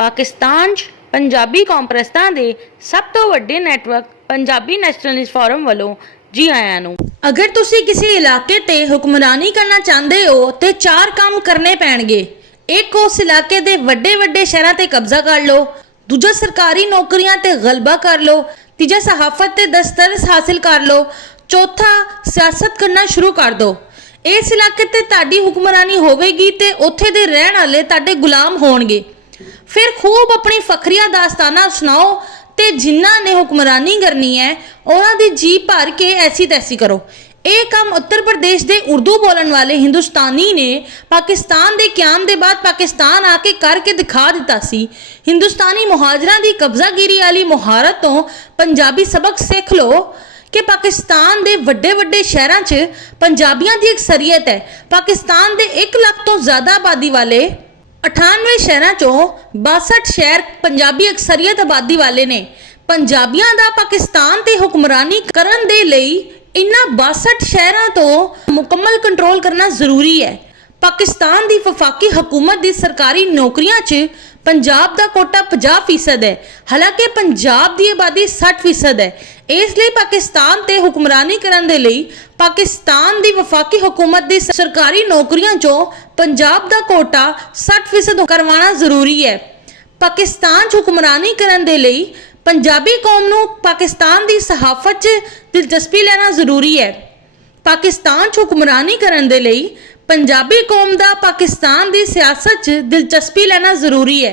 पाकिस्तान 'ਚ पंजाबी कॉन्फ्रेंसां दे सब तो वड्डे नैटवर्क पंजाबी नैशनलिस्ट फोरम वालों जी आयां नूं। अगर तुसी किसी इलाके ते हुक्मरानी करना चाहते हो तो 4 काम करने पैणगे। एक, उस इलाके दे वड्डे वड्डे शहरां ते कब्जा कर लो। दूजा, सरकारी नौकरियां ते गलबा कर लो। तीजा, सहाफत ते दस्तरस हासिल कर लो। चौथा, सियासत करना शुरू कर दो। इस इलाके ते तुहाडी हुक्मरानी होवेगी ते उत्थे दे रहण वाले तुहाडे गुलाम होणगे। फिर खूब अपनी फखरिया दास्ताना सुनाओ ते जिन्हां ने हुक्मरानी करनी है उन्हां दी जी भर के ऐसी तैसी करो। ਇਹ ਕੰਮ उत्तर प्रदेश के उर्दू बोलने वाले हिंदुस्तानी ने पाकिस्तान के क्याम के बाद पाकिस्तान आके करके दिखा दिता सी। हिंदुस्तानी मुहाजरां की कब्जागिरी वाली मुहारत तो पंजाबी सबक सीख लो कि पाकिस्तान के वड्डे वड्डे शहरों च पंजाबियों की अक्सरीयत है। पाकिस्तान के 1 लाख तो ज़्यादा आबादी वाले 98 शहरों चों 62 शहर पंजाबी अक्सरीयत आबादी वाले ने। पंजाबियों का पाकिस्तान ते हुक्मरानी करन दे लई इन्हां 62 शहरों तो मुकम्मल कंट्रोल करना जरूरी है। पाकिस्तान की वफाकी हुकूमत की सरकारी नौकरियां च पंजाब का कोटा 50% है, हालांकि पंजाब की आबादी 60% है। इसलिए पाकिस्तान ते हुक्मरानी करन दे लई पाकिस्तान की वफाकी हुकूमत की सरकारी नौकरियां चों पंजाब का कोटा 60% करवाना जरूरी है। पाकिस्तान च हुक्मरानी करन दे लई पंजाबी कौम नूं पाकिस्तान की सहाफत च दिलचस्पी लेना जरूरी है। पाकिस्तान च हुक्मरानी करन दे लई पंजाबी कौम दा पाकिस्तान की सियासत च दिलचस्पी लेना जरूरी है।